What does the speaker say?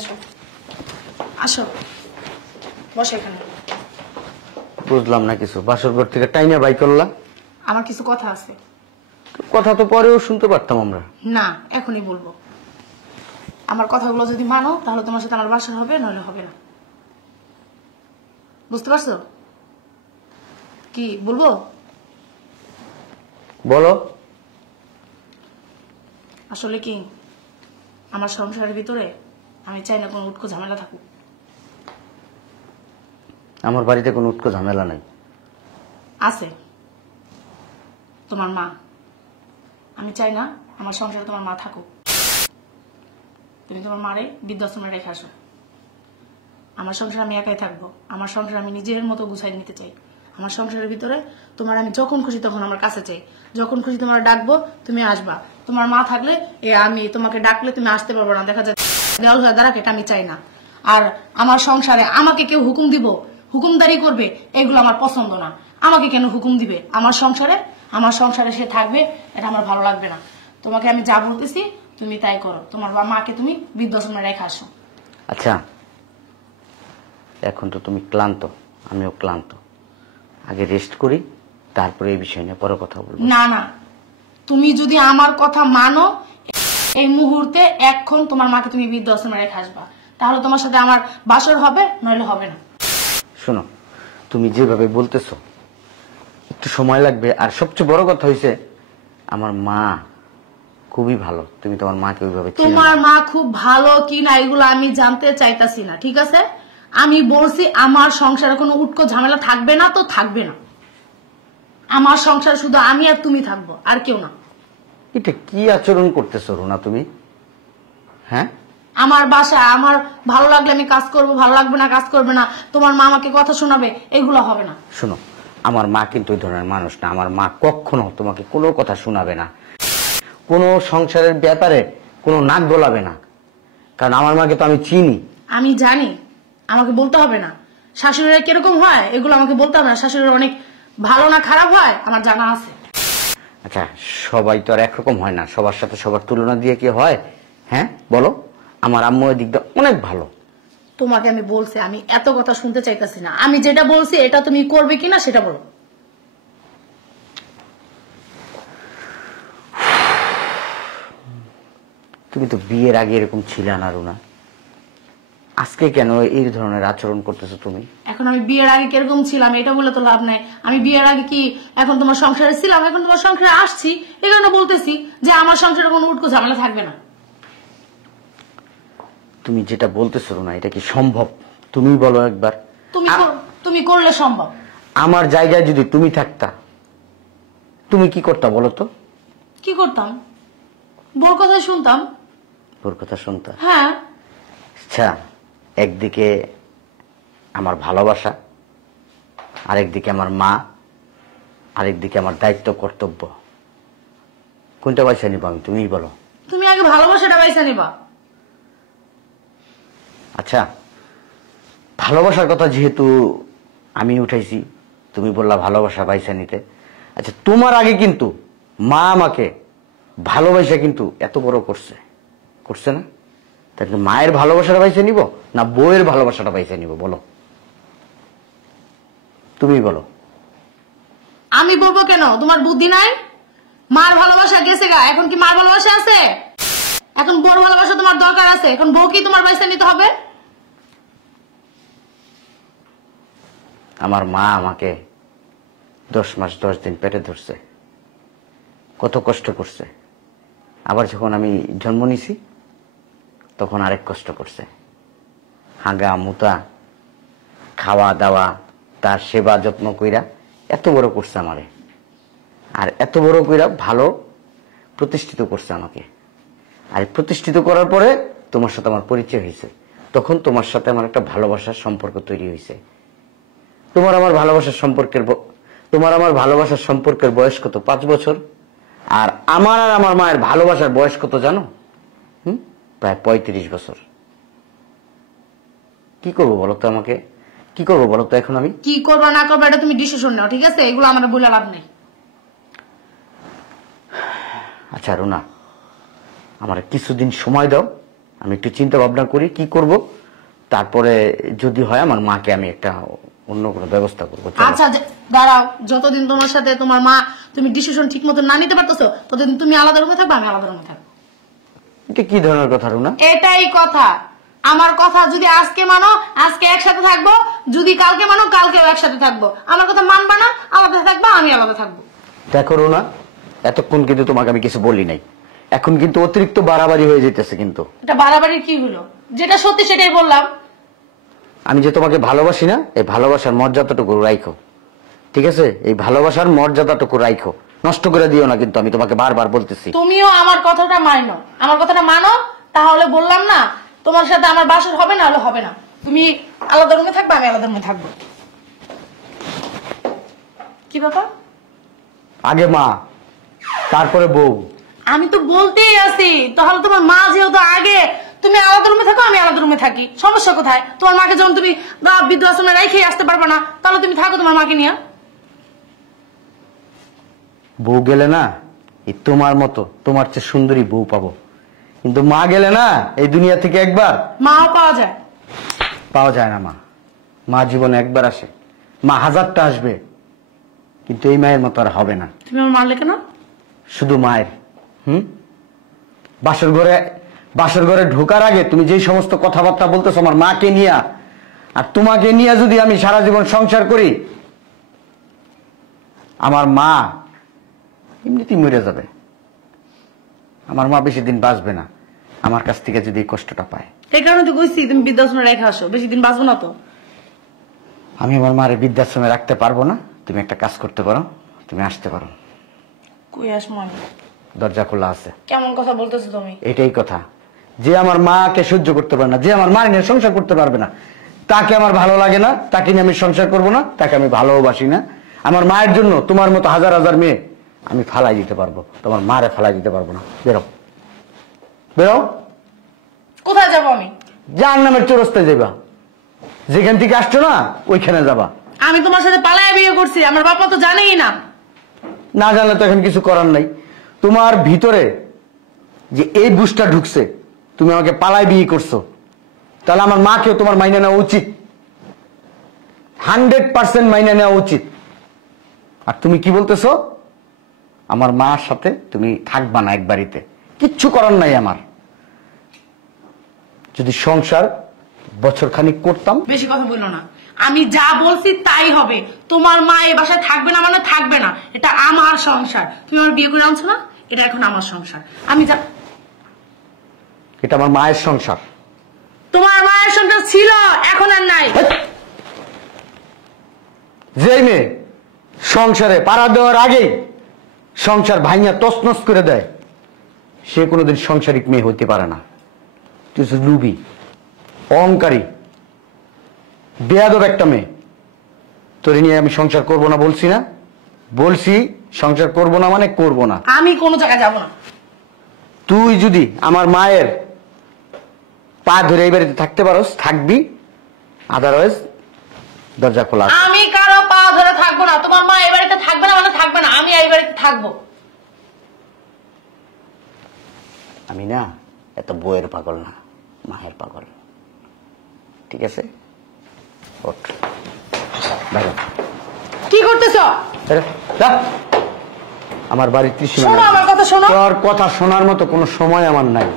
আসো আসো বসো এখানে। বুঝলাম না কিছু, বাসর ঘর থেকে টাইনা বাই করলা? আমার কিছু কথা আছে। কথা তো পরেও শুনতে পারতাম আমরা। না, এখনই বলবো। আমার কথাগুলো যদি মানো তাহলে তোমার সাথে আমার বাসা হবে, নইলে হবে না। বুঝতে পারছো? কি বলবো? বলো। আসলে কি, আমার সংসারের ভিতরে আমি চাই না কোনো উটকো ঝামেলা থাকুক। আমার বাড়িতে কোনো উটকো ঝামেলা নাই। আছে তোমার মা। আমি চাই না আমার সংসারে তোমার মা থাকুক। তুমি তোমার মারে বৃদ্ধাশ্রমে রেখে আসো। আমার সংসার আমি একাই থাকবো। আমার সংসার আমি নিজের মতো গুছাই নিতে চাই। আমার সংসারের ভিতরে তোমার আমি যখন খুশি তখন আমার কাছে চাই। যখন খুশি তোমার ডাকবো, তুমি আসবা। তোমার মা থাকলে আমি তোমাকে ডাকলে তুমি আসতে পারবো না, দেখা যায় দেওয়াল হয়ে দাঁড়াক, এটা আমি চাই না। আর আমার সংসারে আমাকে কেউ হুকুম দিব, হুকুমদারি করবে, এগুলো আমার পছন্দ না। আমাকে কেন হুকুম দিবে? আমার সংসারে সে থাকবে, এটা আমার ভালো লাগবে না। তোমাকে আমি যা বলতেছি তুমি তাই করো। তোমার মাকে তুমি বৃদ্ধাশ্রমে রেখে আসো। আচ্ছা, এখন তো তুমি ক্লান্ত, আমিও ক্লান্ত। আগে রেস্ট করি, তারপরে এই বিষয় নিয়ে পরে কথা বলবো। না না, তুমি যদি আমার কথা মানো, এই মুহূর্তে এখন তোমার মাকে তুমি বৃদ্ধাশ্রমে রেখে আসবা। তাহলে তোমার সাথে আমার বাসর হবে, নইলে হবে না। শোনো, তুমি যেভাবে বলতেছো একটু সময় লাগবে। আর সবচেয়ে বড় কথা হয়েছে, আমার মা খুবই ভালো। তুমি তোমার মাকে ওইভাবে চিনো না। তোমার মা খুব ভালো কি না এগুলো আমি জানতে চাইতাছি না, ঠিক আছে? আমি বলছি আমার সংসারে কোনো উটকো ঝামেলা থাকবে না, তো থাকবে না। আমার সংসার শুধু আমি আর তুমি থাকবো, আর কেউ না। এটা কি আচরণ করতেছো রুনা তুমি? হ্যাঁ, আমার বাসা, আমার ভালো লাগলে আমি কাজ করব, ভালো লাগবে না কাজ করবে না। তোমার মা আমাকে কথা শোনাবে, এগুলো হবে না। শোনো, আমার মা কিন্তু ওই ধরনের মানুষ না। আমার মা কখনো তোমাকে কোনো কথা শোনাবে না, কোনো সংসারের ব্যাপারে কোনো নাক গলাবে না। কারণ আমার মাকে তো আমি চিনি। আমি জানি, আমাকে বলতে হবে না। শাশুড়িরা কিরকম হয় এগুলো আমাকে বলতে হবে না। শাশুড়িরা অনেক ভালো না খারাপ হয় আমার জানা আছে। আচ্ছা, সবাই তো আর একরকম হয় না। সবার সাথে সবার তুলনা দিয়ে কি হয়? হ্যাঁ বলো, আমার আম্মু ওই দিকটা অনেক ভালো। তোমাকে আমি বলছি, আমি এত কথা শুনতে চাইতেছি না। আমি যেটা বলছি এটা তুমি করবে কিনা সেটা বলো। তুমি তো বিয়ের আগে এরকম ছিল না রুনা, আজকে কেন এই ধরনের আচরণ করতেছো তুমি? এখন আমি বিয়ের আগে কিরকম ছিলাম এটা বলে তো লাভ নাই। আমি বিয়ের আগে কি এখন তোমার সংসারে ছিলাম? এখন তোমার সংসারে আসছি, এই জন্য বলতেছি যে আমার সংসারে কোনো উটকো ঝামেলা থাকবে না। তুমি যেটা বলতেছো রুনা, এটা কি সম্ভব? তুমি বলো একবার। তুমি করলে সম্ভব। আমার জায়গায় যদি তুমি থাকতা, তুমি কি করতা বলো তো? কি করতাম? বোর কথা শুনতাম। ওর কথা শুনতা? হ্যাঁ। আচ্ছা, একদিকে আমার ভালোবাসা, আরেকদিকে আমার মা, আরেকদিকে আমার দায়িত্ব কর্তব্য, কোনটা বাইসা নিব আমি? তুমিই বলো। তুমি আগে ভালোবাসাটা বাইসা নিবা। আচ্ছা, ভালোবাসার কথা যেহেতু আমি উঠাইছি, তুমি বললা ভালোবাসা বাইসা নিতে। আচ্ছা, তোমার আগে কিন্তু মা আমাকে ভালোবাসা কিন্তু এত বড় করছে না? তাই মায়ের ভালোবাসাটা বাইসা নিব না বউয়ের ভালোবাসাটা বাইসা নিব বলো? তুমি বলো। আমি বলবো কেন? তোমার বুদ্ধি নাই? মার ভালোবাসা গেছে গা, এখন কি মার ভালোবাসা আছে? এখন বউর ভালোবাসা তোমার দরকার আছে। এখন বউ কি তোমার বাইসা নিতে হবে? আমার মা আমাকে 10 মাস 10 দিন পেটে ধরছে, কত কষ্ট করছে। আবার যখন আমি জন্ম নিছি তখন আরেক কষ্ট করছে। হাগা মুতা, খাওয়া দাওয়া, তার সেবা যত্ন কইরা এত বড় করছে আমারে। আর এত বড় কইরা ভালো প্রতিষ্ঠিত করছে আমাকে। আর প্রতিষ্ঠিত করার পরে তোমার সাথে আমার পরিচয় হয়েছে। তখন তোমার সাথে আমার একটা ভালোবাসার সম্পর্ক তৈরি হয়েছে। তোমার আমার ভালোবাসার সম্পর্কের বয়স কত? 5 বছর। আর আমার মায়ের ভালোবাসার বয়স কত জানো? প্রায় 35 বছর। কি করবো বলো তো আমাকে? কি করবো বলো তো এখন আমি? কি করবা না করবা এটা তুমি ডিসিশন নাও, ঠিক আছে? এগুলো আমার বলে লাভ নেই। আচ্ছা রুনা, আমার কিছুদিন সময় দাও, আমি একটু চিন্তা ভাবনা করি কি করব, তারপরে যদি হয় আমার মাকে আমি একটা অন্য কোনো ব্যবস্থা করবো। আচ্ছা দাঁড়াও, যতদিন তোমার সাথে তোমার মা তুমি ডিসিশন ঠিক মতো না নিতে পারতেছো ততদিন তুমি আলাদা রুমে থাকবে, আমি আলাদা রুমে থাকবো। এটা কি ধরনের কথা রুনা? এটাই কথা। আমার কথা যদি আজকে মানো আজকে একসাথে থাকবো, যদি কালকে মানো কালকেও একসাথে থাকবো। আমার কথা মানবা না, আলাদা থাকবা, আমি আলাদা থাকবো। দেখো রুনা, এতক্ষণ কিন্তু তোমাকে আমি কিছু বলি নাই, এখন কিন্তু অতিরিক্ত বাড়াবাড়ি হয়ে যেতেছে। কিন্তু এটা বাড়াবাড়ি কি হলো? যেটা সত্যি সেটাই বললাম। আমি যে তোমাকে ভালোবাসি না, এই ভালোবাসার মর্যাদাটুকু রাখো, ঠিক আছে? এই ভালোবাসার মর্যাদাটুকু রাখো, নষ্ট করে দিও না। কিন্তু আমি তোমাকে বারবার বলতেছি, তুমিও আমার কথাটা মানো, আমার কথাটা মানো। তাহলে বললাম না তোমার সাথে আমার বাসর হবে না, হলে হবে না। তুমি আলাদা রুমে থাকবে, আমি আলাদা রুমে থাকবো। কি ব্যাপার? আগে মা তারপরে বউ। আমি তো বলতেই আছি, তাহলে তোমার মা যেহেতু আগে, তুমি আলাদা রুমে থাকো, আমি আলাদা রুমে থাকি। সমস্যা কোথায়? তোমার মাকে যখন তুমি বৃদ্ধাশ্রমে রেখে আসতে পারবে না, তাহলে তুমি থাকো তোমার মাকে নিয়ে। বউ গেলে না এই তোমার মতো তোমার চেয়ে সুন্দরী বউ পাবো, কিন্তু মা গেলে না এই দুনিয়া থেকে একবার মাও পাওয়া যায়? পাওয়া যায় না। মা জীবনে একবার আসে, মা হাজারটা আসবে, কিন্তু এই মায়ের মতো আর হবে না। তুমি আমার মারলে কেন? শুধু মায়ের বাসর ঘরে ঢোকার আগে তুমি যে সমস্ত কথাবার্তা বলতেছো আমার মাকে নিয়ে, আর তোমাকে নিয়ে যদি আমি সারা জীবন সংসার করি, আমার মা এমনিতেই মরে যাবে। আমার মা বেশি দিন বাঁচবে না আমার কাছ থেকে যদি এই কষ্টটা পায়। এই কারণে তো কইছি তুমি বৃদ্ধাশ্রমে রেখে আসো, বেশি দিন বাঁচবো না তো। আমি আমার মারে বৃদ্ধাশ্রমে রাখতে পারবো না। তুমি একটা কাজ করতে পারো, তুমি আসতে পারো। কই আসবো আমি? দরজা খোলা আছে। কেমন কথা বলতেছো তুমি? এটাই কথা, যে আমার মাকে সহ্য করতে পারে না, যে আমার মা নিয়ে সংসার করতে পারবে না, তাকে আমার ভালো লাগে না, তাকে নিয়ে আমি সংসার করবো না, তাকে আমি ভালোবাসি না। আমার মায়ের জন্য তোমার মতো হাজার হাজার মেয়ে আমি ফালাই দিতে পারবো, তোমার মারে ফালাই দিতে পারবো না। বেরো বেরো। কোথায় যাবো আমি? জাহান্নামের চৌরাস্তায় যাবা, যেখান থেকে আসছো না ওইখানে যাবা। আমি তোমার সাথে পালায় বিয়ে করছি, আমার বাপ মা তো জানেই না। না জানলে তো এখন কিছু করার নাই। তোমার ভিতরে যে এই বুঝটা ঢুকছে, তুমি আমাকে পালায় বিয়ে করছো, তাহলে আমার মাকেও তোমার মাইনে নেওয়া উচিত, 100% মাইনে নেওয়া উচিত। আর তুমি কি বলতেছো? আমার মার সাথে তুমি থাকবা না এক বাড়িতে, কিচ্ছু করার নাই আমার। যদি সংসার বছর খানিক করতাম। বেশি কথা বললো না, আমি যা বলছি তাই হবে। তোমার মা এই বাসায় থাকবে না মানে থাকবে না, এটা আমার সংসার। তুমি আমার বিয়ে করে আনছো না, এটা এখন আমার সংসার। আমি যা, এটা আমার মায়ের সংসার। তোমার মায়ের সংসার ছিল, এখন আর নাই। যে মেয়ে সংসারে পাড়া দেওয়ার আগেই সংসার ভাঙিয়া তছনছ করে দেয়, সে কোনোদিন সংসারিক মেয়ে হইতে পারে না। তুই লুবি, অহংকারী, বেয়াদব একটা মেয়ে। তোর নিয়ে আমি সংসার করব না বলছি না? বলছি সংসার করব না মানে করব না। আমি কোনো জায়গায় যাব না। তুই যদি আমার মায়ের পা ধরে এই বাড়িতে থাকতে পারোস থাকবি, আদারওয়াইজ দরজা খোলা। আমি কারো পা ধরে থাকবো না। তোমার মা এই বাড়িতে থাকবে না মানে থাকবে না, আমি এই বাড়িতে থাকবো। আমি না এত বইয়ের পাগল না, মায়ের পাগল। ঠিক আছে, ওঠ। কি করতেছ? আমার বাড়ির ত্রিসীমা। শোনো আমার কথা, শোনো। তোর কথা শোনার মতো কোনো সময় আমার নাই।